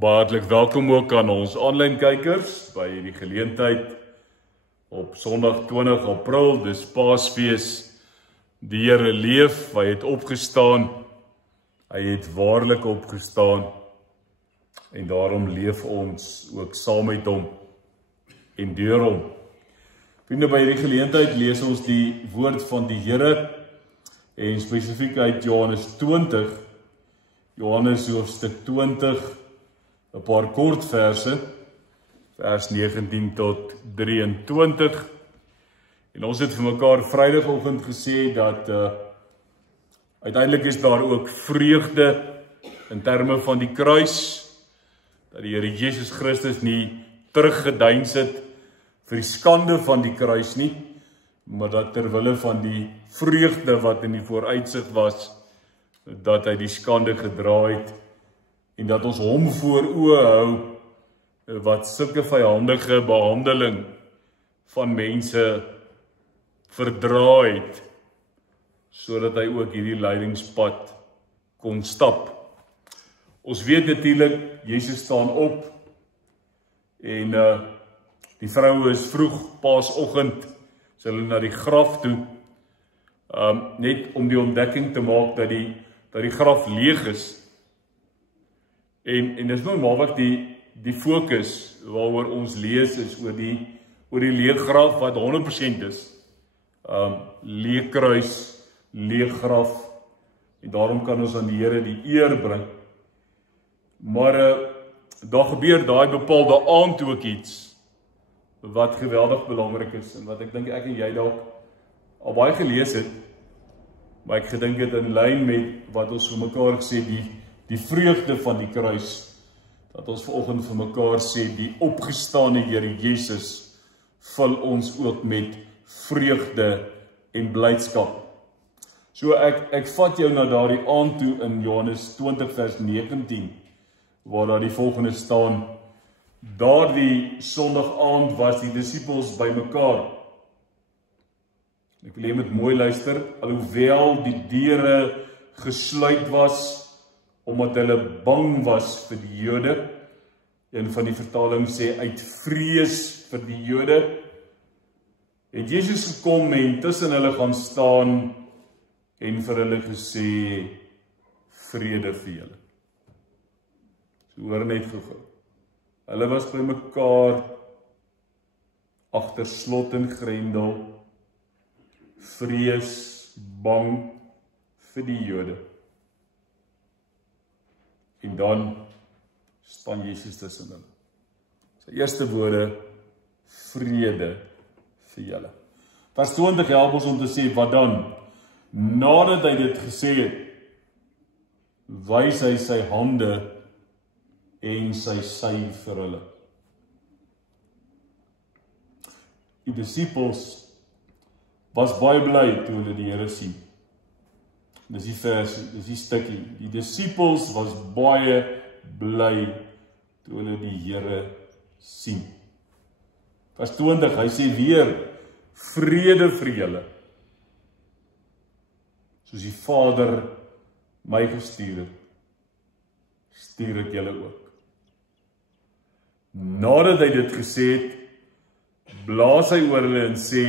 Hartlik welkom ook aan ons aanlyn kykers by die geleentheid op Sondag 20 April, dis Paasfees. Die Here leef, hy het opgestaan, hy het waarlik opgestaan en daarom leef ons ook saam met hom en deur hom. Vriende, by hierdie geleentheid lees ons die woord van die Here en spesifiek uit Johannes 20, Johannes hoofstuk 20, 'n paar kort verse, vers 19 tot 23. En ons het vir mekaar Vrydagoggend gesê dat uiteindelik is daar ook vreugde in terme van die kruis, dat die Here Jesus Christus nie teruggedeins het vir die skande van die kruis nie, maar dat terwille van die vreugde wat in die vooruitsig was, dat hy die skande gedra het, en dat ons hom voor oë hou, wat sulke vyandige behandeling van mense verdra het, sodat hy ook hierdie lydingspad kon stap. Ons weet natuurlik, Jesus staan op, en die vroue is vroeg, Paasoggend, is hulle na die graf toe, net om die ontdekking te maak dat die graf leeg is. En dis nou maar die fokus waaroor ons lees is oor die leeg graf wat 100% is. Leeg kruis, leeg graf, en daarom kan ons aan die Here die eer bring. Maar daar gebeur daai bepaalde aand ook iets wat geweldig belangrik is, en wat ek dink ek en jy dalk al baie gelees het, maar ek gedink het in lyn met wat ons vir mekaar gesê, die vreugde van die kruis, dat ons vanoggend vir mekaar sê, die opgestane Here Jesus vul ons ook met vreugde en blydskap. So ek vat jou na daardie aand toe in Johannes 20 vers 19, waar daar die volgende staan: daardie Sondag aand was die disippels bymekaar. Ek wil jy moet mooi luister, alhoewel die deure gesluit was, omdat hulle bang was vir die Jode. Een van die vertalings sê, uit vrees vir die Jode, het Jesus gekom en tussen hulle gaan staan en vir hulle gesê, vrede vir julle. So hoor net gou. Hulle was by mekaar agter slot en grendel, vrees, bang vir die Jode. En dan staan Jesus tussen hulle. Sy eerste woorde, vrede vir julle. Vers 20 help ons om te sê, wat dan? Nadat hy dit gesê het, wys hy sy hande en sy sy vir hulle. Die disippels was baie bly toe hulle die Here sien. Dis die vers, dis die stukkie. Die disippels was baie bly toe hulle die Here sien. Vers 20, hy sê weer, vrede vir julle. Soos die Vader my gestuur het, stuur ek julle ook. Nadat hy dit gesê het, blaas hy oor hulle en sê,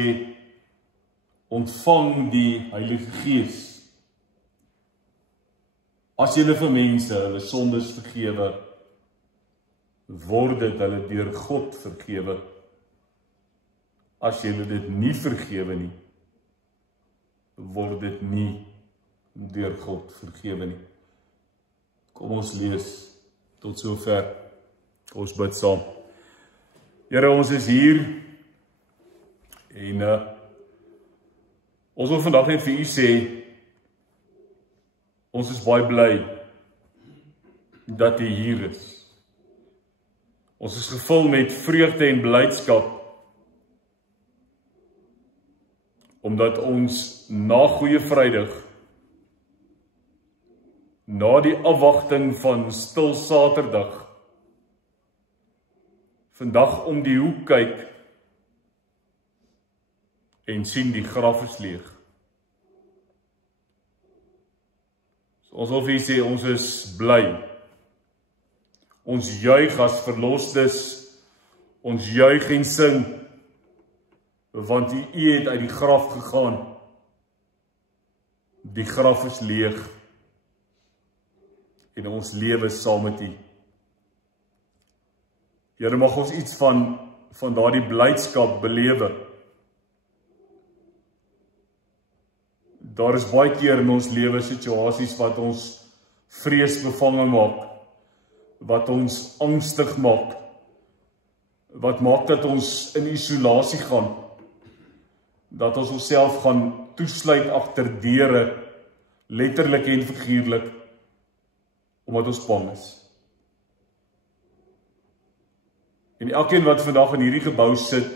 ontvang die Heilige Gees. As julle vir mense hulle sondes vergewe, word dit hulle deur God vergewe. As julle dit nie vergewe nie, word dit nie deur God vergewe nie. Kom ons lees tot sover. Ons bid saam. Here, ons is hier en ons wil vandag net vir u sê, ons is baie bly dat u hier is. Ons is gevul met vreugde en blydskap, omdat ons na Goeie Vrydag, na die afwagting van Stil Saterdag, vandag om die hoek kyk en sien die graf is leeg. So ons wil vir sê, ons is bly. Ons juig as verlostes, ons juig en sing, want U het uit die graf gegaan. Die graf is leeg, en ons lewe saam met U. Here, mag ons iets van daardie blydskap belewe. Daar is baie keer in ons lewe situasies wat ons vreesbevange maak, wat ons angstig maak, wat maak dat ons in isolasie gaan, dat ons onsself gaan toesluit agter deure, letterlik en figuurlik, omdat ons bang is. En elkeen wat vandag in hierdie gebou sit,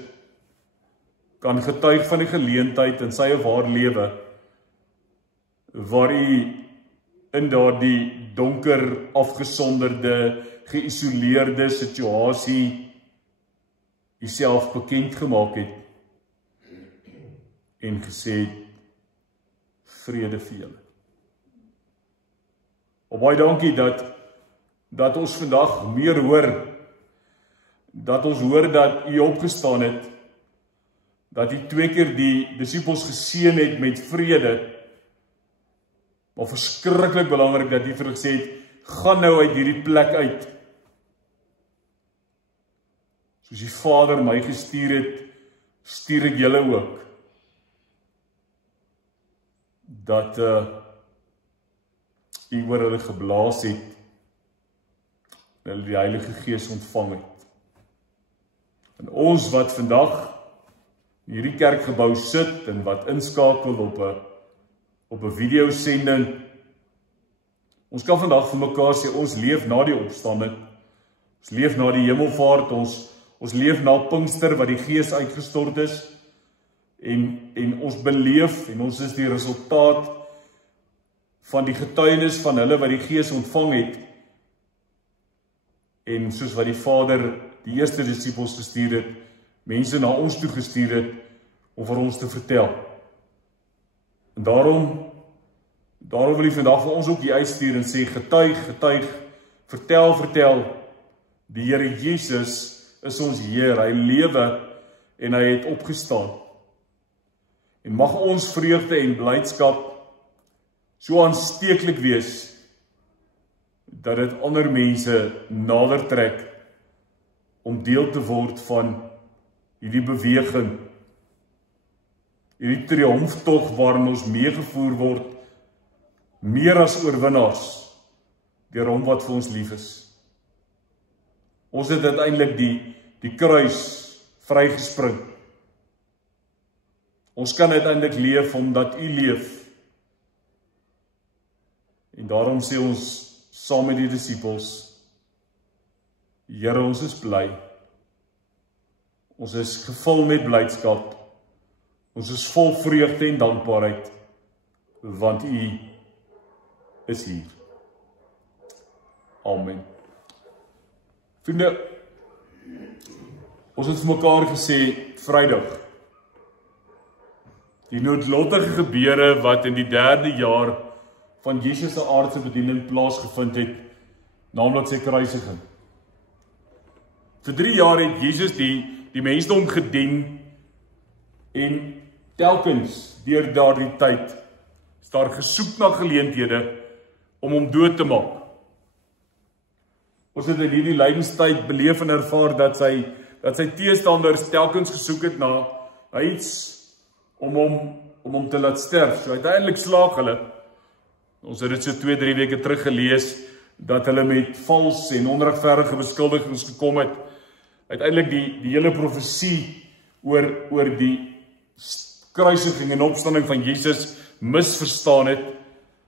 kan getuig van die geleentheid in sy of haar lewe, waar U in daardie donker, afgesonderde, geïsoleerde situasie Uself bekend gemaak het en gesê het, vrede vir julle. Baie dankie dat ons vandag meer hoor, dat ons hoor dat U opgestaan het, dat U 2 keer die disippels geseën het met vrede, maar verskriklik belangrik dat U vir hulle gesê het, gaan nou uit hierdie plek uit. Soos die Vader my gestuur het, stuur ek julle ook. Dat U oor hulle geblaas het, en hulle die Heilige Gees ontvang het. En ons wat vandag in hierdie kerkgebou sit, en wat inskakel op 'n videosending, ons kan vandag vir mekaar sê, ons leef na die opstanding, ons leef na die hemelvaart, ons leef na Pinkster wat die Gees uitgestort is, en ons beleef, en ons is die resultaat van die getuienis van hulle wat die Gees ontvang het, en soos wat die Vader die eerste disippels gestuur het, mense na ons toe gestuur het, om vir ons te vertel. En daarom wil hy vandag vir ons ook die uitstuur en sê, getuig, vertel, die Here Jesus is ons Heer, hy lewe en hy het opgestaan. En mag ons vreugde en blydskap so aansteeklik wees, dat dit ander mense nader trek, om deel te word van hierdie beweging, hierdie triomftog waarin ons meegevoer word, meer as oorwinnaars, deur hom wat vir ons lief is. Ons het uiteindelik die kruis vrygespring. Ons kan uiteindelik leef omdat U leef. En daarom sê ons saam met die disippels, Here, ons is bly. Ons is gevul met blydskap. Ons is vol vreugde en dankbaarheid, want U is hier. Amen. Vriende, ons het vir mekaar gesê, Vrydag, die noodlottige gebeure wat in die 3de jaar van Jesus se aardse bediening plaasgevind het, naamlik sy kruisiging. Vir 3 jaar het Jesus die mensdom gedien, en telkens deur daardie tyd is daar gesoek na geleenthede om hom dood te maak. Ons het in hierdie lydenstyd beleef en ervaar dat sy teestanders telkens gesoek het na iets om hom te laat sterf. So uiteindelik slaag hulle. Ons het dit so 2-3 weke terug gelees, dat hulle met vals en onregverdige beskuldigings gekom het. Uiteindelik die hele profesie oor die kruisiging en opstanding van Jesus misverstaan het.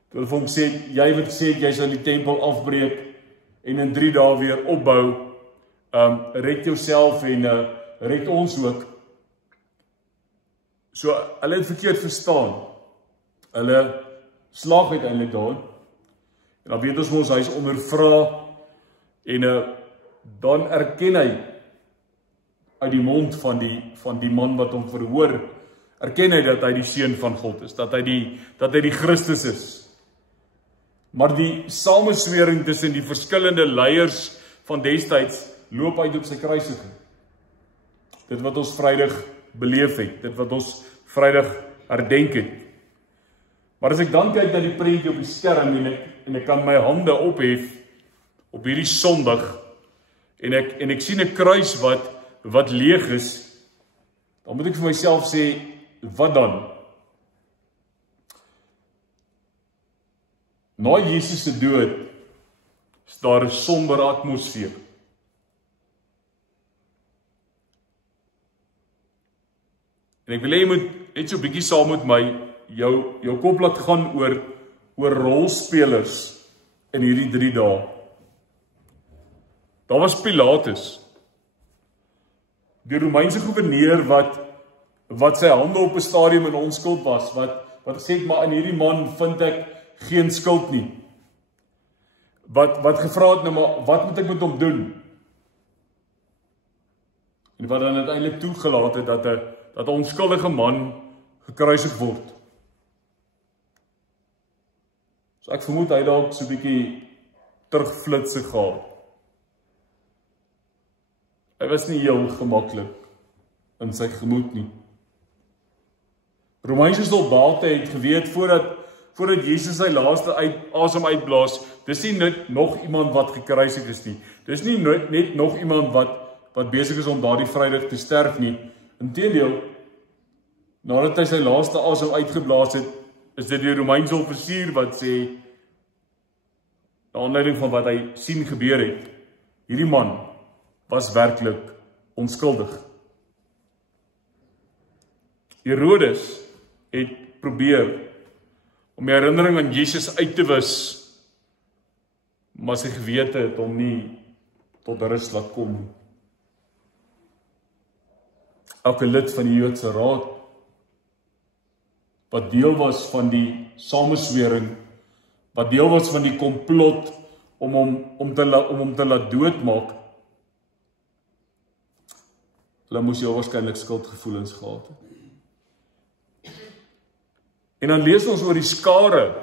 Toe hulle vir hom sê, jy wat sê jy sal die tempel afbreek en in 3 dae weer opbou, red jouself en red ons ook. So hulle het verkeerd verstaan. Hulle slaag uiteindelik daar. En dan weet ons hy is ondervra, en dan erken hy uit die mond van die man wat hom verhoor, erken hy dat hy die seun van God is, dat hy die Christus is. Maar die sameswering tussen die verskillende leiers van destyds loop uit op sy kruisiging. Dit wat ons Vrydag beleef het, dit wat ons Vrydag herdenk het. Maar as ek dan kyk na die prentjie op die skerm en ek kan my hande ophef op hierdie Sondag en ek sien 'n kruis wat leeg is, dan moet ek vir myself sê, wat dan? Na Jesus se dood is daar 'n sombere atmosfeer. En ek wil hê jy moet net so 'n bietjie saam met my jou kop laat gaan oor rolspelers in hierdie 3 dae. Daar was Pilatus, die Romeinse goewerneur wat sy hande op 'n stadium in onskuld was, wat gesê het, maar in hierdie man vind ek geen skuld nie. Wat gevra het, nou maar, wat moet ek met hom doen? En wat dan uiteindelik toegelaat het dat 'n onskuldige man gekruisig word. So ek vermoed hy dalk so 'n bietjie terugflitse gehad. Hy was nie heel gemaklik in sy gemoed nie. Romeinse soldate het geweet voordat Jesus sy laaste asem uitblaas, dis nie net nog iemand wat gekruisig is nie. Dis nie net nog iemand wat besig is om daardie Vrydag te sterf nie. Inteendeel, nadat hy sy laaste asem uitgeblaas het, is dit die Romeinse offisier wat sê, na aanleiding van wat hy sien gebeur het, hierdie man was werklik onskuldig. Herodes het probeer om die herinnering aan Jesus uit te wis, maar sy gewete het hom nie tot rus laat kom. Elke lid van die Joodse Raad, wat deel was van die sameswering, wat deel was van die komplot om hom te laat doodmaak, hulle moes jou waarskynlik skuldgevoelens gehad het. En dan lees ons oor die skare.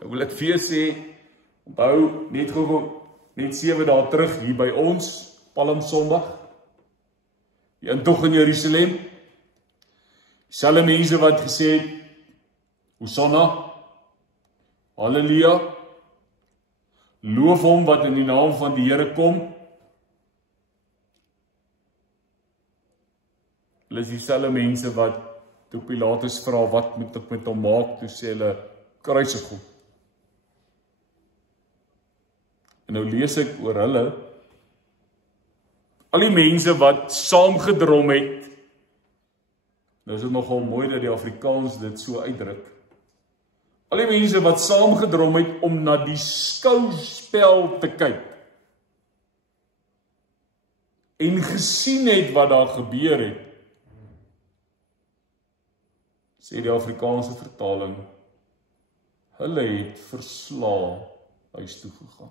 Nou wil ek vir jou sê, onthou net 7 dae terug hier by ons, Palm Sondag, die intog in Jerusalem, dieselfde mense wat gesê het, Hosanna, Halleluja, loof hom wat in die naam van die Here kom. Hulle is dieselfde mense wat toe Pilatus vra, wat moet ek met hom maak, toe sê hulle, kruisig hom. En nou lees ek oor hulle, al die mense wat saamgedrom het, nou is dit nogal mooi dat die Afrikaans dit so uitdruk, al die mense wat saamgedrom het om na die skouspel te kyk, en gesien het wat daar gebeur het, sê die Afrikaanse vertaling, hulle het versla huis toe gegaan.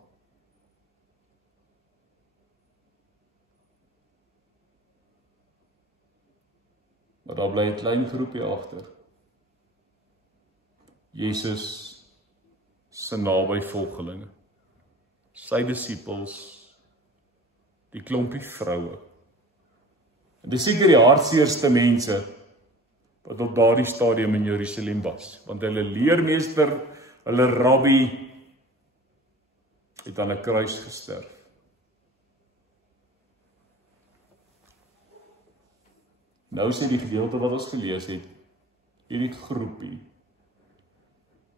Maar daar bly 'n klein groepie agter. Jesus se naby volgelinge, sy disippels, die klompie vroue. En dis seker die hartseerste mense wat op daardie stadium in Jerusalem was, want hulle leermeester, hulle rabbi, het aan 'n kruis gesterf. Nou sê die gedeelte wat ons gelees het, hierdie groepie,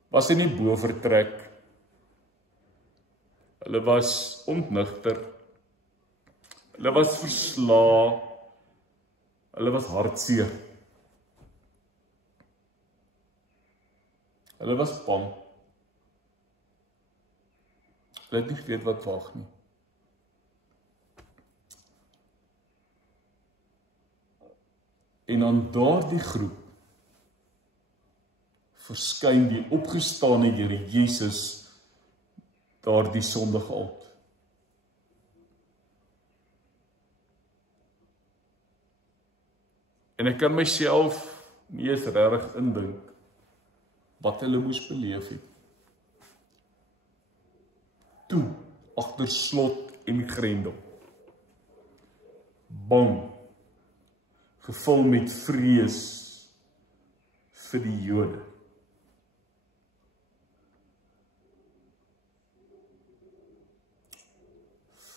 was in die bovertrek, hulle was ontnigter, hulle was versla, hulle was hartseer, hulle was bang, hulle het nie geweet wat wag nie. En aan daardie groep verskyn die opgestane Here Jesus daardie Sondag aand. En ek kan myself nie eens regtig indink wat hulle moes beleef het. Toe agter slot en grendel. Bang, gevul met vrees vir die Jode.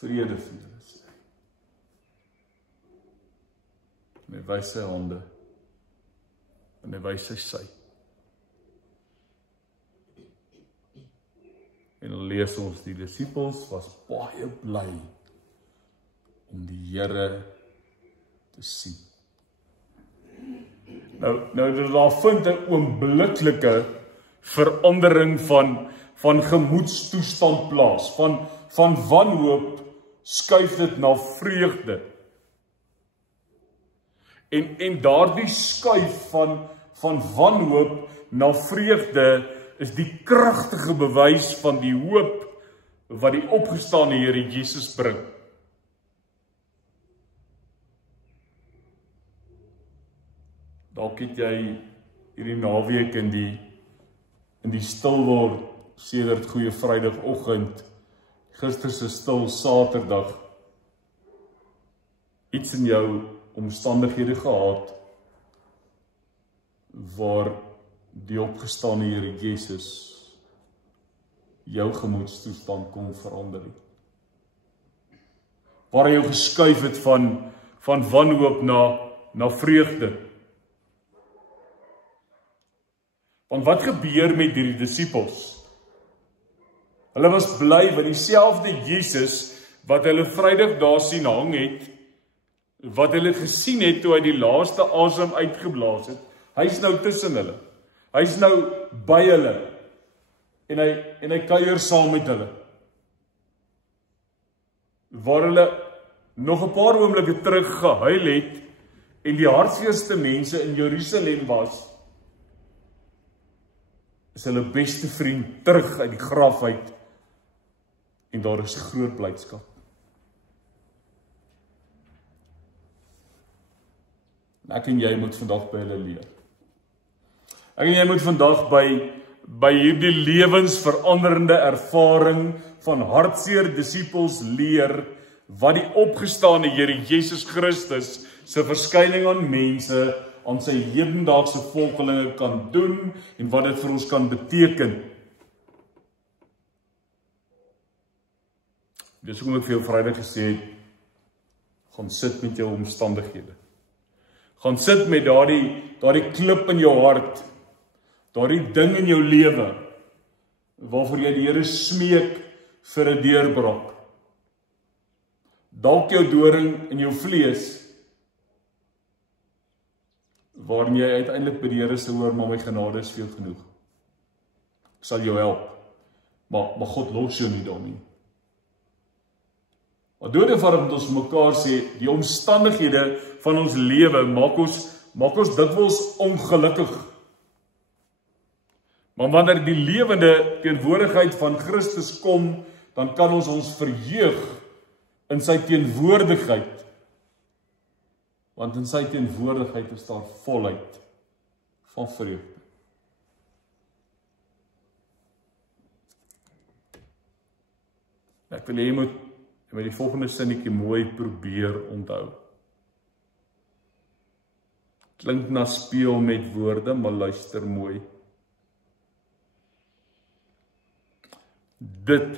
Vrede vir julle sê. En hy wys sy hande, en hy wys sy. En dan lees ons, die disippels was baie bly om die Here te sien. Nou daar vind 'n oombliklike verandering van gemoedstoestand plaas, van wanhoop skuif dit na vreugde. En daardie skuif van wanhoop na vreugde is die kragtige bewys van die hoop wat die opgestane Here Jesus bring. Dalk het jy hierdie naweek in die stil word sedert Goeie Vrydagoggend, gister se stil Saterdag, iets in jou omstandighede gehad waar die opgestane Here Jesus jou gemoedstoestand kon verander het. Waar hy jou geskuif het van wanhoop na vreugde. Want wat gebeur met hierdie disippels? Hulle was bly want dieselfde Jesus wat hulle Vrydag daar sien hang het, wat hulle gesien het toe hy die laaste asem uitgeblaas het, hy's nou tussen hulle. Hy's nou by hulle en hy kuier saam met hulle. Waar hulle nog 'n paar oomblikke terug gehuil het en die hartseerste mense in Jerusalem was, is hulle beste vriend terug uit die graf uit en daar is groot blydskap. En ek en jy moet vandag by hulle leer. Ek en jy moet vandag by hierdie lewensveranderende ervaring van hartseer disippels leer wat die opgestane Here Jesus Christus se verskyning aan mense, aan sy hedendaagse volgelinge kan doen en wat dit vir ons kan beteken. Dis hoekom ek vir jou Vrydag gesê het, gaan sit met jou omstandighede. Gaan sit met daardie klip in jou hart, daardie ding in jou lewe, waarvoor jy die Here smeek vir 'n deurbraak. Dalk jou doring in jou vlees, waarin jy uiteindelik by die Here sê, hoor, maar my genade is veel genoeg. Ek sal jou help, maar God los jou nie daarmee. Maar dood eenvoudig moet ons mekaar sê, die omstandighede van ons lewe maak ons dikwels ongelukkig. Maar wanneer die lewende teenwoordigheid van Christus kom, dan kan ons verheug in sy teenwoordigheid. Want in sy teenwoordigheid is daar volheid van vreugde. Ek wil hê jy moet met die volgende sinnetjie mooi probeer onthou. Klink na speel met woorde, maar luister mooi. Dit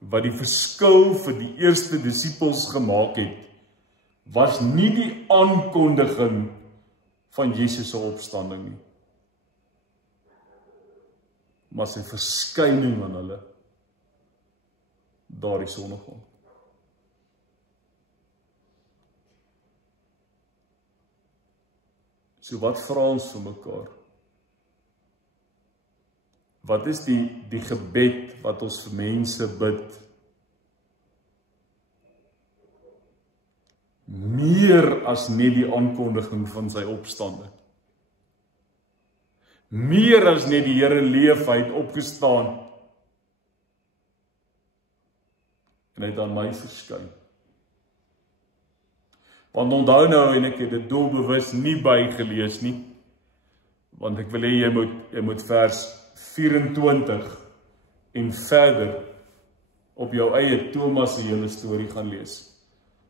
wat die verskil vir die eerste disippels gemaak het, was nie die aankondiging van Jesus se opstanding nie, maar sy verskyning aan hulle daardie sonnaand. So wat vra ons vir mekaar? Wat is die gebed wat ons vir mense bid? Meer as net die aankondiging van sy opstanding. Meer as net die Here leef, hy het opgestaan. En hy het aan my verskyn. Want onthou nou, en ek het dit doelbewus nie bygelees nie, want ek wil hê jy moet vers 24 en verder op jou eie Thomas se hele storie gaan lees.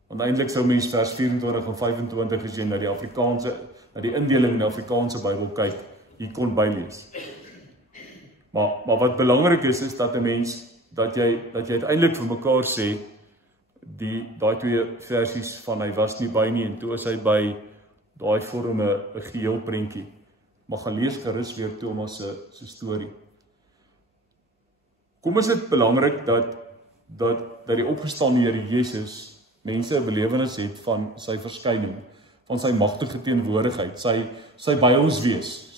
Want eintlik sou mens vers 24 en 25 as jy na die indeling in die Afrikaanse Bybel kyk, jy kon bylees. Maar wat belangrik is dat 'n mens, dat jy uiteindelik vir mekaar sê, daai twee versies van hy was nie by nie, en toe is hy by, daai vorm 'n geheel prentjie. Maar gaan lees gerus weer Thomas se storie. Kom is dit belangrik dat die opgestane Here Jesus mense 'n belewenis het van sy verskyning, van sy magtige teenwoordigheid, sy by ons wees,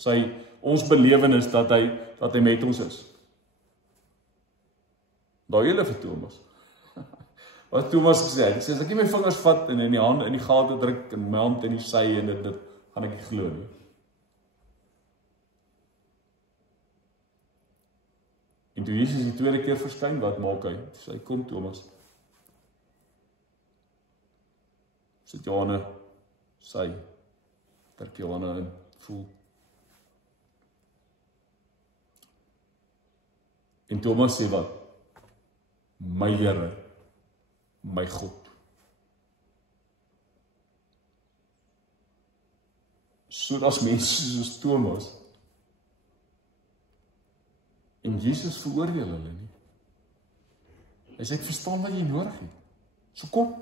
ons belewenis dat hy met ons is. Daai hele vir Thomas. Wat Thomas gesê het, hy sê, as ek nie my vingers vat en in die hand in die gate druk en my hand in die sy en dit gaan ek nie glo nie. En toe Jesus die tweede keer verskyn, wat maak hy? Hy kom Thomas. Sit Johanne, sy, trek Johanne in, voel. En Thomas sê wat? My Here, my God. So as mense soos Thomas, en Jesus veroordeel hulle nie. Hy sê, ek verstaan wat jy nodig het. So kom.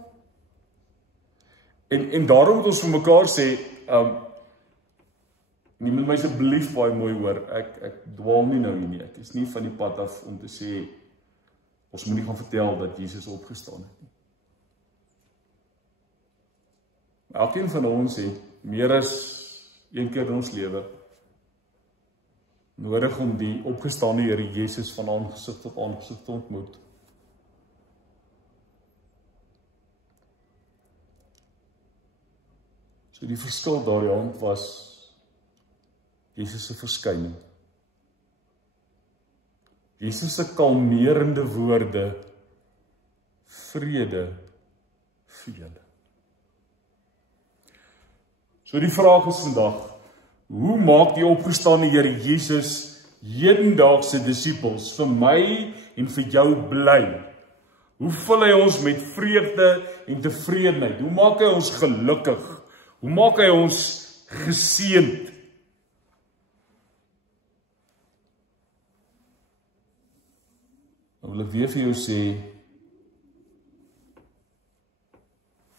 En daarom moet ons vir mekaar sê, nie moet my asseblief baie mooi hoor, ek dwaal nie nou hier nie, ek is nie van die pad af om te sê, ons moet nie gaan vertel dat Jesus opgestaan het nie. Elkeen van ons het meer as een keer in ons lewe nodig om die opgestane Here Jesus van aangesig tot aangesig te ontmoet. So die verskil daardie aand was Jesus se verskyning. Jesus se kalmerende woorde, vrede vir julle. So die vraag is vandag, hoe maak die opgestane Here Jesus hedendaagse disippels vir my en vir jou bly? Hoe vul hy ons met vreugde en tevredenheid? Hoe maak hy ons gelukkig? Hoe maak hy ons geseënd? Dan wil ek weer vir jou sê,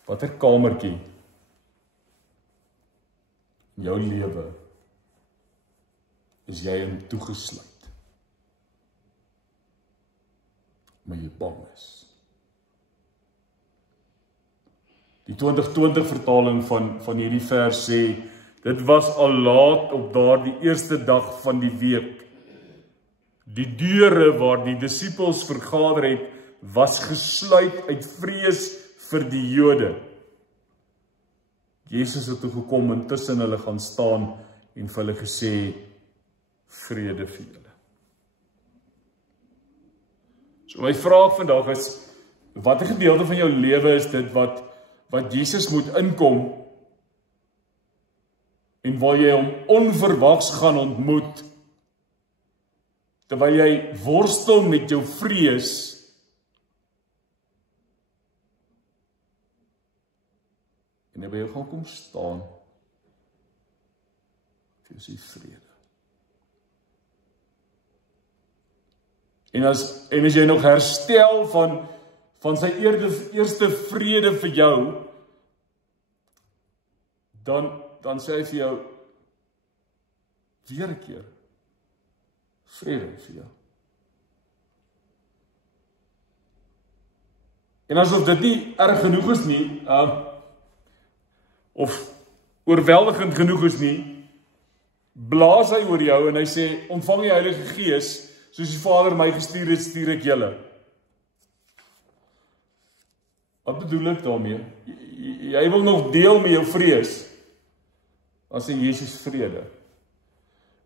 watter kamertjie in jou lewe is jy in toegesluit, maar jy bang is. Die 2020 vertaling van hierdie vers sê, dit was al laat op daardie eerste dag van die week. Die deure waar die disippels vergader het, was gesluit uit vrees vir die Jode. Jesus het toe gekom en tussen hulle gaan staan en vir hulle gesê, vrede vir julle. So my vraag vandag is, watter gedeelte van jou lewe is dit wat Jesus moet inkom en waar jy hom onverwags gaan ontmoet, terwyl jy worstel met jou vrees, en hy by jou gaan kom staan, vir sy vrede. En as jy nog herstel van sy eerste vrede vir jou, dan sê hy vir jou, weer 'n keer, vrede vir jou. En asof dit nie erg genoeg is nie, of oorweldigend genoeg is nie, blaas hy oor jou en hy sê, ontvang die Heilige Gees, soos die Vader my gestuur het, stuur ek julle. Wat bedoel ek daarmee? Jy wil nog deel met jou vrees, dan sê Jesus vrede.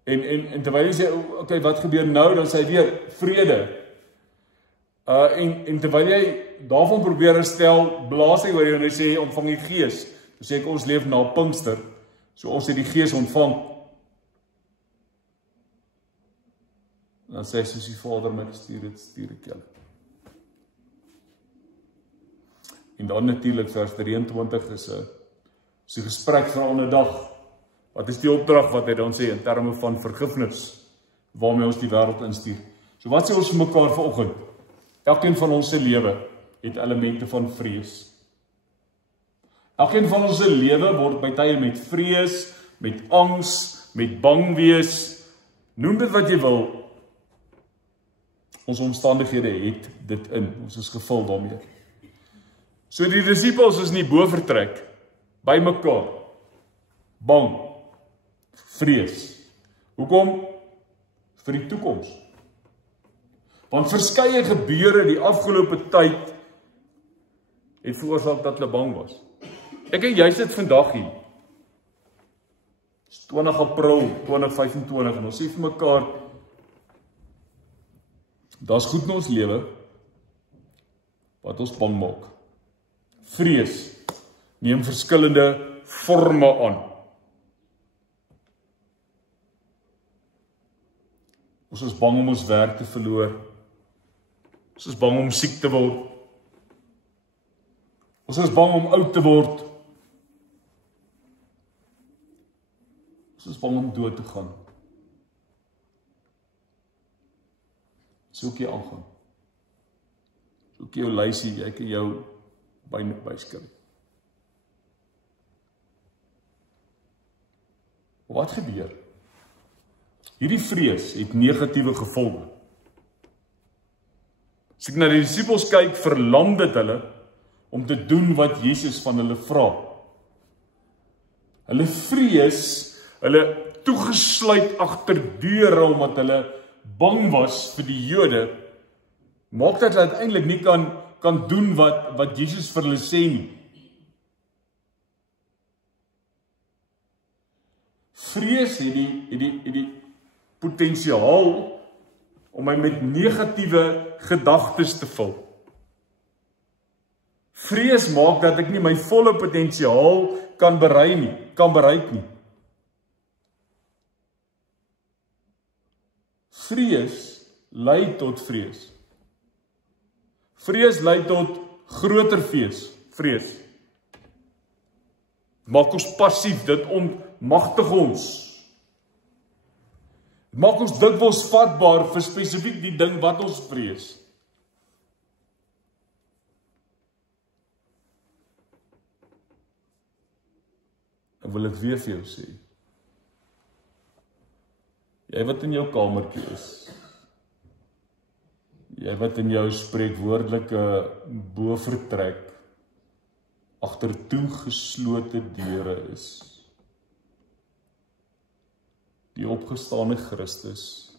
En terwyl jy sê, okay, wat gebeur nou, dan sê hy weer, vrede. En terwyl jy daarvan probeer herstel, blaas hy oor jou en hy sê, ontvang die Gees. Dan sê ek, ons leef na Pinkster, so ons het die Gees ontvang. Dan sê hy, soos die Vader my gestuur het, stuur ek julle. En dan natuurlik vers 23 is 'n gesprek vir 'n ander dag. Wat is die opdrag wat hy dan sê in terme van vergifnis, waarmee ons die wêreld instuur? So wat sê ons vir mekaar vanoggend? Elkeen van ons se lewe het elemente van vrees. Elkeen van ons se lewe word by tye met vrees, met angs, met bang wees, noem dit wat jy wil. Ons omstandighede het dit in, ons is gevul daarmee. So die disippels is in die bovertrek, by mekaar, bang, vrees. Hoekom? Vir die toekoms. Want verskeie gebeure die afgelope tyd het veroorsaak dat hulle bang was. Ek en jy sit vandag hier. Dis 20 April 2025 en ons sê vir mekaar, daar's goed in ons lewe wat ons bang maak. Vrees neem verskillende forme aan. Ons is bang om ons werk te verloor. Ons is bang om siek te word. Ons is bang om oud te word. Ons is bang om dood te gaan. Soek jy aangaan. Soek jy jou lysie, jy kan jou byne byskil. Wat gebeur? Hierdie vrees het negatiewe gevolge. As ek na die disippels kyk, verlam dit hulle om te doen wat Jesus van hulle vra. Hulle vrees, hulle toegesluit agter deure omdat hulle bang was vir die Jode, maak dat hulle uiteindelik nie kan doen wat Jesus vir hulle sê nie. Vrees het die potensiaal om my met negatiewe gedagtes te vul. Vrees maak dat ek nie my volle potensiaal kan bereik nie. Vrees lei tot vrees. Vrees lei tot groter vrees. Maak ons passief, dit ontmagtig ons. Maak ons dikwels vatbaar vir spesifiek die ding wat ons vrees. Ek wil dit weer vir jou sê. Jy wat in jou kamertjie is, jy wat in jou spreekwoordelike bovertrek agter toegeslote deure is, die opgestane Christus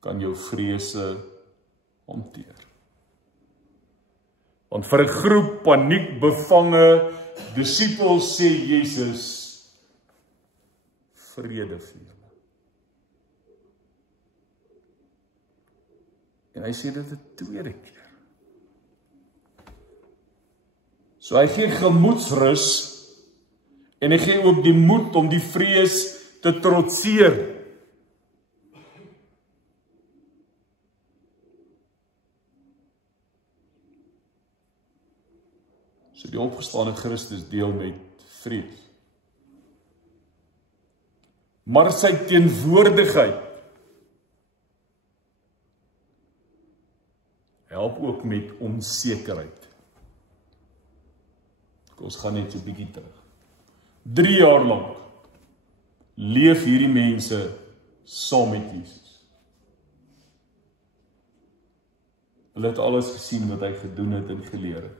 kan jou vrese hanteer. Want vir 'n groep paniekbevange disippels sê Jesus, vrede vir julle. En hy sê dit 'n tweede keer. So hy gee gemoedsrus en hy gee ook die moed om die vrees te trotseer. So die opgestane Christus deel met vrees. Maar sy teenwoordigheid help ook met onsekerheid. Ons gaan net so 'n bietjie terug. 3 jaar lank leef hierdie mense saam met Jesus. Hulle het alles gesien wat hy gedoen het en geleer het.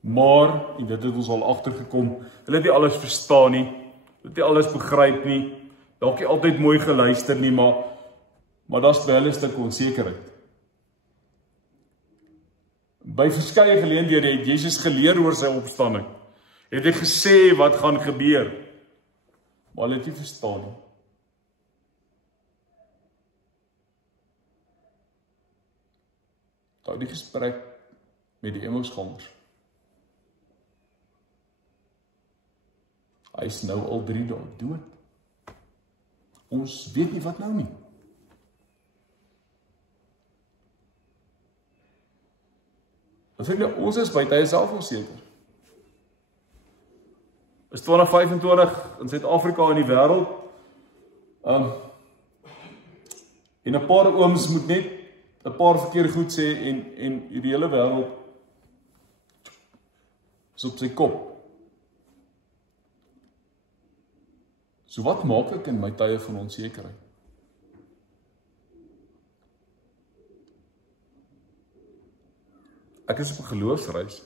Maar, en dit het ons al agtergekom, hulle het nie alles verstaan nie, hulle het nie alles begryp nie, dalk nie altyd mooi geluister nie, maar daar's by hulle 'n stuk onsekerheid. By verskeie geleenthede het Jesus geleer oor sy opstanding. Het hy gesê wat gaan gebeur, maar hulle het nie verstaan nie. Daar die gesprek met die Emmausgangers. Hy is nou al 3 dae dood. Ons weet nie wat nou nie. Vriende, ons is by tye self onseker. Is 2025 in Suid-Afrika en die wêreld. En 'n paar ooms moet net 'n paar verkeerde goed sê en die hele wêreld is op sy kop. So wat maak ek in my tye van onsekerheid? Ek is op 'n geloofsreis.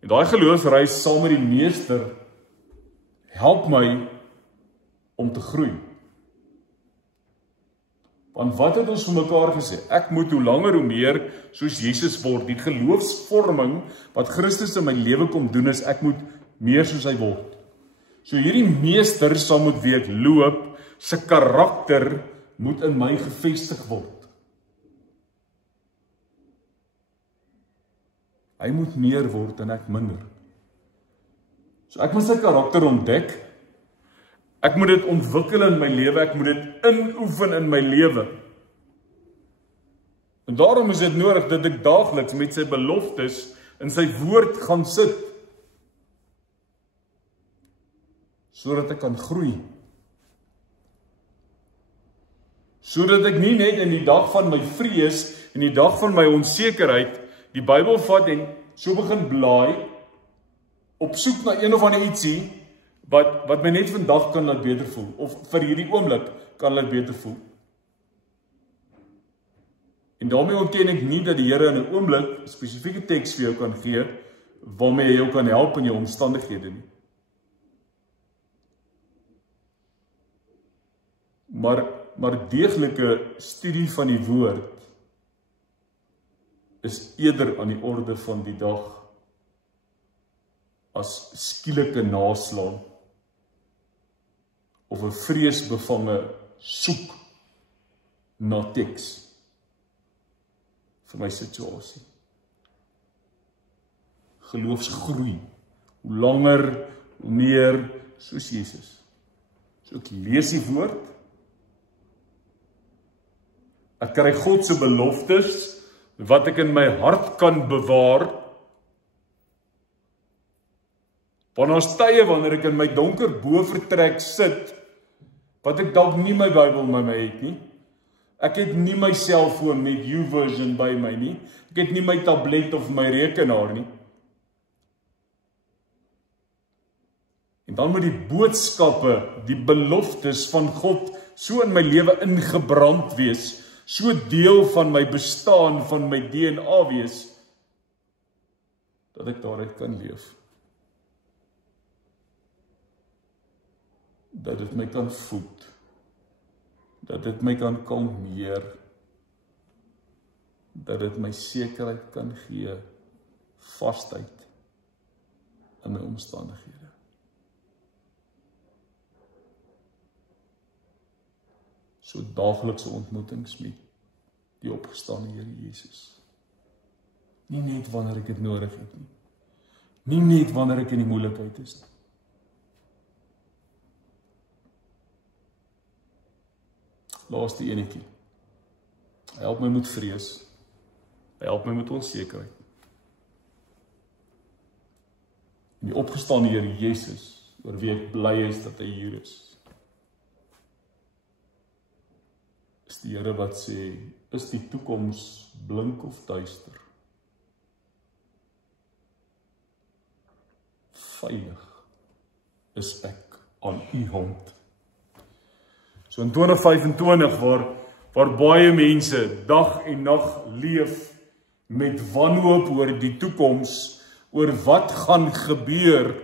En daai geloofsreis saam met die Meester help my om te groei. Want wat het ons vir mekaar gesê? Ek moet hoe langer hoe meer soos Jesus word. Die geloofsvorming wat Christus in my lewe kom doen is, ek moet meer soos hy word. So hierdie Meester sal moet wie ek loop, sy karakter moet in my gevestig word. Hy moet meer word en ek minder. So ek moet sy karakter ontdek. Ek moet dit ontwikkel in my lewe, ek moet dit inoefen in my lewe. En daarom is dit nodig dat ek daagliks met sy beloftes in sy woord gaan sit, sodat ek kan groei. Sodat ek nie net in die dag van my vrees en die dag van my onsekerheid die Bybel vat en so begin blaai, op soek na een of ander ietsie, wat my net vandag kan laat beter voel, of vir hierdie oomblik kan laat beter voel. En daarmee ontken ek nie dat die Here in 'n oomblik 'n spesifieke teks vir jou kan gee, waarmee hy jou kan help in jou omstandighede nie. Maar deeglike studie van die woord is eerder aan die orde van die dag as skielike naslaan of 'n vreesbevange soek na teks vir my situasie. Geloofsgroei, hoe langer, hoe meer soos Jesus. So ek lees die woord, ek kry God se beloftes, wat ek in my hart kan bewaar. Want ons tye wanneer ek in my donker bovertrek sit, wat ek dalk nie my Bybel by my het nie. Ek het nie my selfoon met YouVersion by my nie. Ek het nie my tablet of my rekenaar nie. En dan moet die boodskappe, die beloftes van God so in my lewe ingebrand wees, so deel van my bestaan, van my DNA wees, dat ek daaruit kan leef. Dat dit my kan voed, dat dit my kan kalmeer, dat dit my sekerheid kan gee, vastheid in my omstandighede. So daaglikse ontmoetings met die opgestane Here Jesus. Nie net wanneer ek dit nodig het nie. Nie net wanneer ek in die moeilikheid is nie. Laaste enetjie. Hy help my met vrees. Hy help my met onsekerheid. En die opgestane Here Jesus, oor wie ek bly is dat hy hier is die Here wat sê, is die toekoms blink of duister? Veilig is ek aan u hand. So in 2025 waar baie mense dag en nag leef met wanhoop oor die toekoms, oor wat gaan gebeur,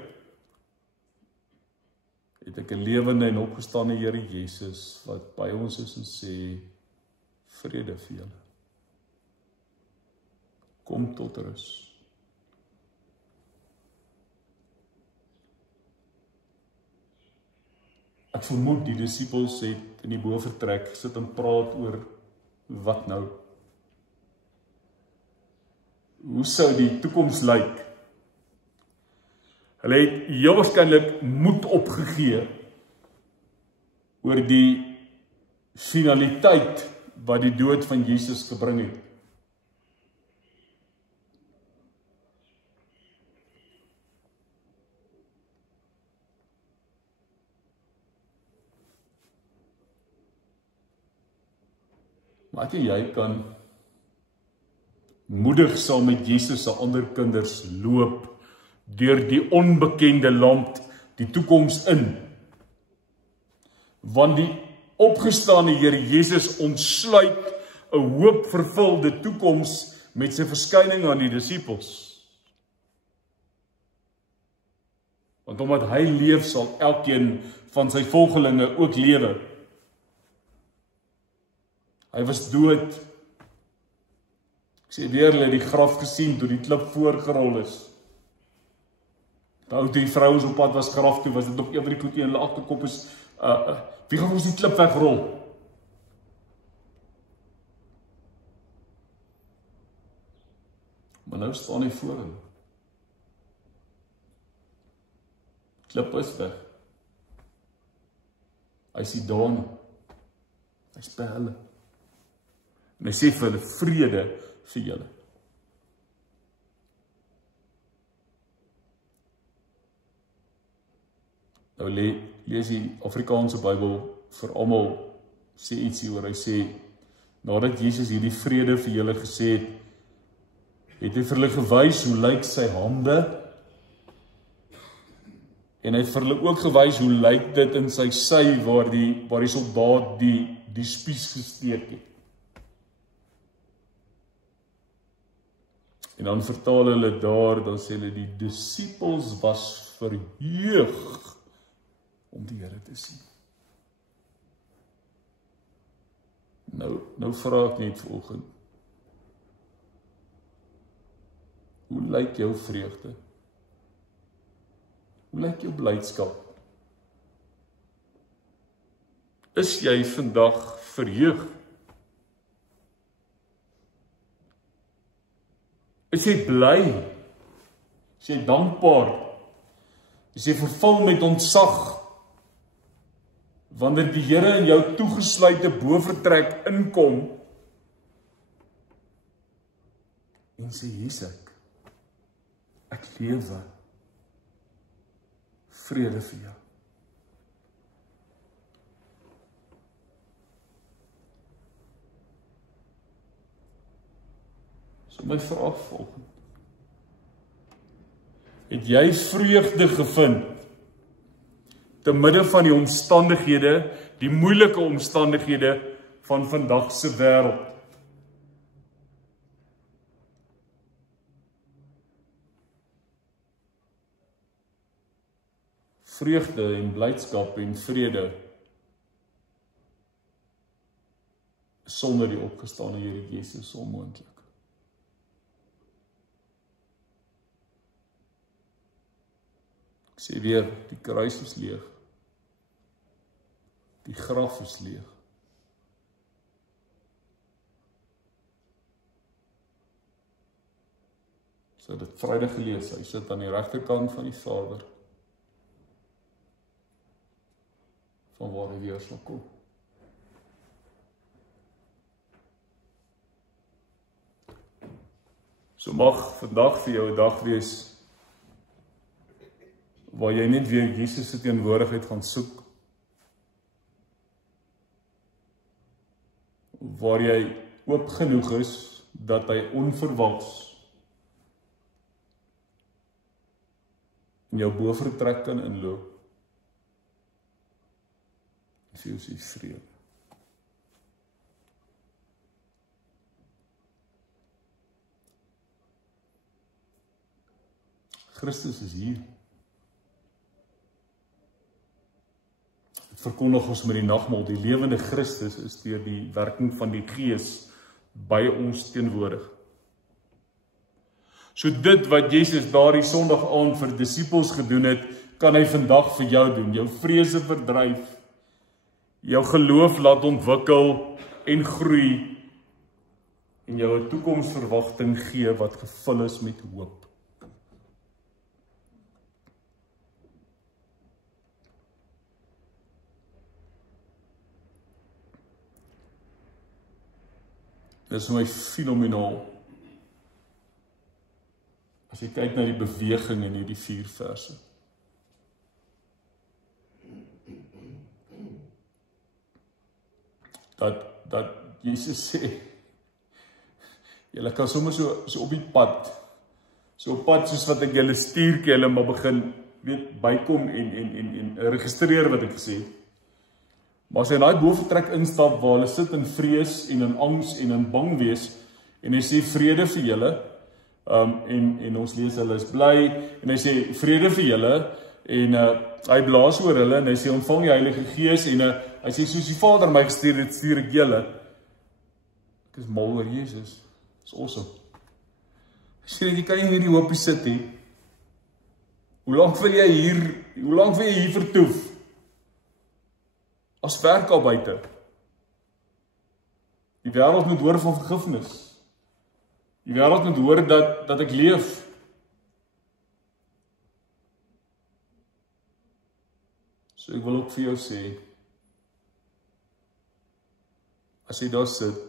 het ek 'n lewende en opgestane Here Jesus wat by ons is en sê, vrede vir julle. Kom tot rus. Ek vermoed die disippels het in die bovertrek sit en praat oor wat nou? Hoe sou die toekoms lyk? Hulle het heel waarskynlik moed opgegee oor die finaliteit wat die dood van Jesus gebring het. Maar jy kan moedig saam met Jesus se ander kinders loop deur die onbekende land, die toekoms in. Want die opgestane Here Jesus ontsluit 'n hoopvervulde toekoms met sy verskyning aan die disippels. Want omdat hy leef, sal elkeen van sy volgelinge ook lewe. Hy was dood. Ek sê weer, hulle het die graf gesien toe die klip voorgerol is. Nou die vrouens op pad was graf toe, was dit op every koetie en hulle agterkop is, wie gaan ons die klip wegrol? Maar nou staan hy voor hulle. Klip is weg. Hy sien daan. Hy is by hulle. En hy sê vir hulle, vrede vir julle. Nou lees die Afrikaanse Bybel vir almal sê ietsie oor, hy sê, nadat Jesus hierdie vrede vir julle gesê het hy vir hulle gewys hoe lyk sy hande, en hy het vir hulle ook gewys hoe lyk dit in sy sy, waar die soldaat die spies gesteek het. En dan vertaal hulle daar, dan sê hulle, die disippels was verheug om die Here te sien. Nou vra ek net vanoggend, hoe lyk jou vreugde? Hoe lyk jou blydskap? Is jy vandag verheug? Is jy bly? Is jy dankbaar? Is jy vervul met ontzag? Wanneer die Here in jou toegesluite bovertrek inkom en sê, hier's ek lewe, vrede vir jou. So my vraag volgende. Het jy vreugde gevind te midde van die omstandighede, die moeilike omstandighede van vandag se wêreld? Vreugde en blydskap en vrede sonder die opgestane Here Jesus onmoontlik. Ek sê weer, die kruis is leeg. Die graf is leeg. So dit Vrydag gelees, hy sit aan die regterkant van die Vader, van waar hy weer sal kom. So mag vandag vir jou 'n dag wees waar jy net weer Jesus se teenwoordigheid gaan soek, waar jy oop genoeg is dat hy onverwags in jou bovertrek kan inloop en vir jou sê vrede. Christus is hier. Verkondig ons met die nagmaal, die lewende Christus is deur die werking van die Gees by ons teenwoordig. So dit wat Jesus daardie Sondag aand vir disippels gedoen het, kan hy vandag vir jou doen. Jou vrese verdryf, jou geloof laat ontwikkel en groei, en jou 'n toekomsverwagting gee wat gevul is met hoop. Dit is my fenomenaal. As jy kyk na die beweging in hierdie 4 verse. Dat Jesus sê, julle kan sommer so op die pad, so op pad soos wat ek julle stuur, kan julle maar begin, bykom en registreer wat ek gesê het. Maar as hy in daai boefretrek instap, waar hulle sit in vrees en in angs en in bang wees, en hy sê vrede vir julle, en ons lees hulle is bly, en hy sê vrede vir julle, en hy blaas oor hulle, en hy sê ontvang die Heilige Gees, en hy sê soos die Vader my gestuur het, stuur ek julle. Ek is mal oor Jesus, is awesome. Hy sê, jy kan nie hierdie hoopie sit nie. Hoe lang wil jy hier vertoef? As werk al buite. Die wêreld moet hoor van vergifnis. Die wêreld moet hoor dat ek leef. So ek wil ook vir jou sê, as jy daar sit,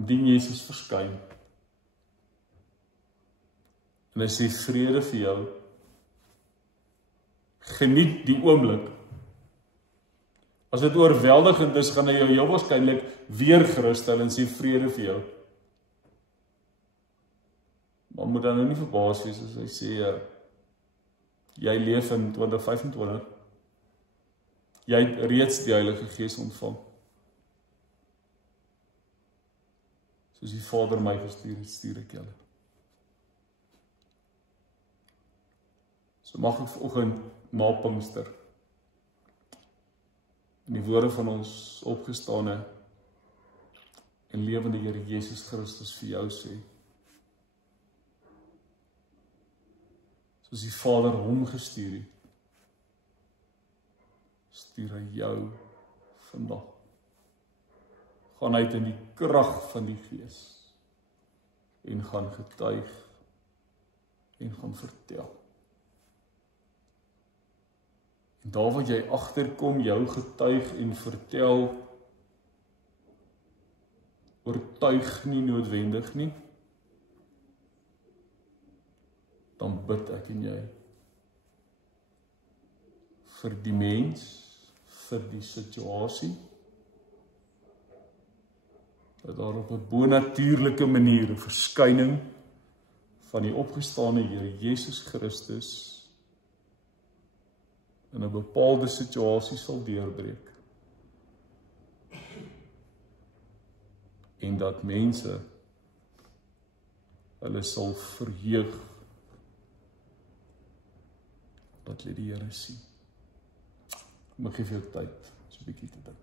indien Jesus verskyn, en hy sê vrede vir jou, geniet die oomblik. As dit oorweldigend is, gaan hy jou heel waarskynlik weer geruststel en sê vrede vir jou. Maar moet dan nou nie verbaas wees as hy sê, jy leef in 2025. Jy het reeds die Heilige Gees ontvang. Soos die Vader my gestuur het, stuur ek julle. So mag ek vanoggend na Pinkster in die woorde van ons opgestane en lewende Here Jesus Christus vir jou sê, soos die Vader hom gestuur het, stuur hy jou vandag. Gaan uit in die krag van die Gees en gaan getuig en gaan vertel. En daar waar jy agterkom, jou getuig en vertel, oortuig nie noodwendig nie, dan bid ek en jy vir die mens, vir die situasie, dat daar op 'n bonatuurlike manier 'n verskyning van die opgestane Here Jesus Christus in 'n bepaalde situasie sal deurbreek. En dat mense hulle sal verheug dat hulle die Here sien. Mag gee vir jou tyd, so 'n bietjie te dink.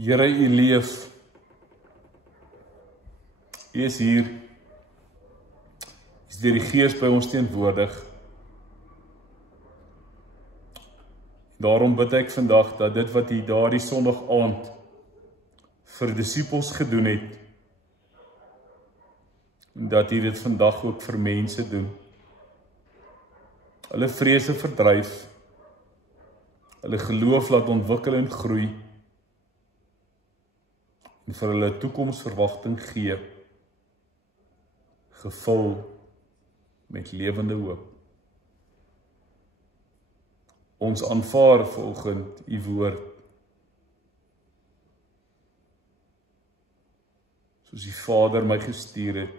Here, U leef. U is hier. U is deur die Gees by ons teenwoordig. Daarom bid ek vandag dat dit wat U daardie Sondag aand vir disippels gedoen het, dat U dit vandag ook vir mense doen. Hulle vrese verdryf, hulle geloof laat ontwikkel en groei, en vir hulle toekomsverwagting gee, gevul met lewende hoop. Ons aanvaar vanoggend U woord, soos die Vader my gestuur het,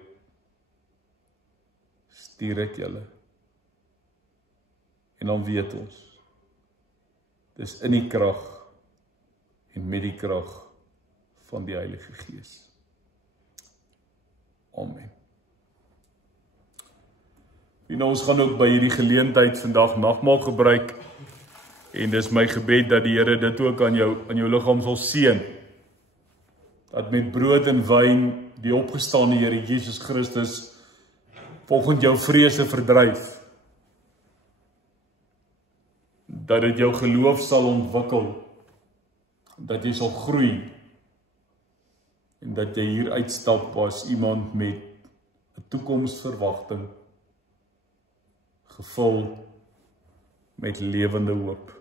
stuur ek julle. En dan weet ons, dis in die krag en met die krag van die Heilige Gees. Amen. En ons gaan ook by hierdie geleentheid vandag nagmaal gebruik, en dis my gebed dat die Here dit ook aan jou liggaam sal seën, dat met brood en wyn die opgestaane Here Jesus Christus volgens jou vrese verdryf. Dat dit jou geloof sal ontwikkel, dat jy sal groei, en dat jy hier uitstap as iemand met 'n toekomsverwagting, gevul met lewende hoop.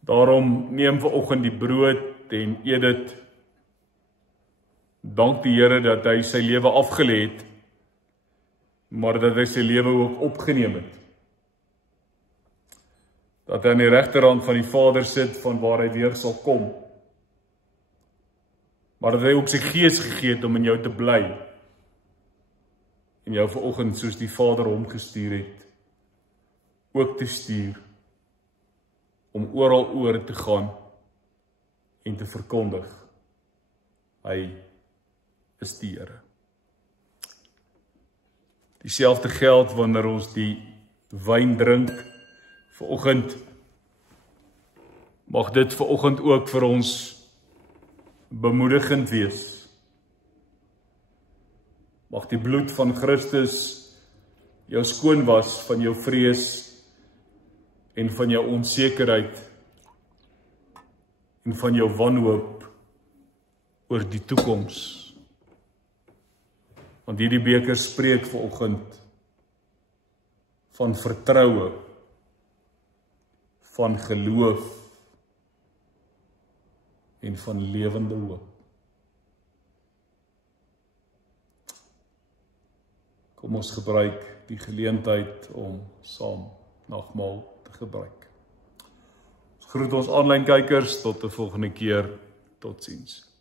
Daarom neem vanoggend die brood en eet dit. Dank die Here dat hy sy lewe afgelê het, maar dat hy sy lewe ook opgeneem het. Dat hy aan die regterhand van die Vader sit, van waar hy weer sal kom. Maar dat hy ook sy gees gegee het om in jou te bly, en jou vanoggend soos die Vader hom gestuur het, ook te stuur, om oral oor te gaan, en te verkondig, hy is die Here. Dieselfde geld wanneer ons die wyn drink, vanoggend, mag dit vanoggend ook vir ons bemoedigend wees. Mag die bloed van Christus jou skoon was van jou vrees en van jou onsekerheid en van jou wanhoop oor die toekoms. Want hierdie beker spreek vanoggend van vertroue, van geloof en van lewende hoop. Kom ons gebruik die geleentheid om saam nagmaal te gebruik. Ons groet ons aanlyn kykers tot 'n volgende keer. Totsiens.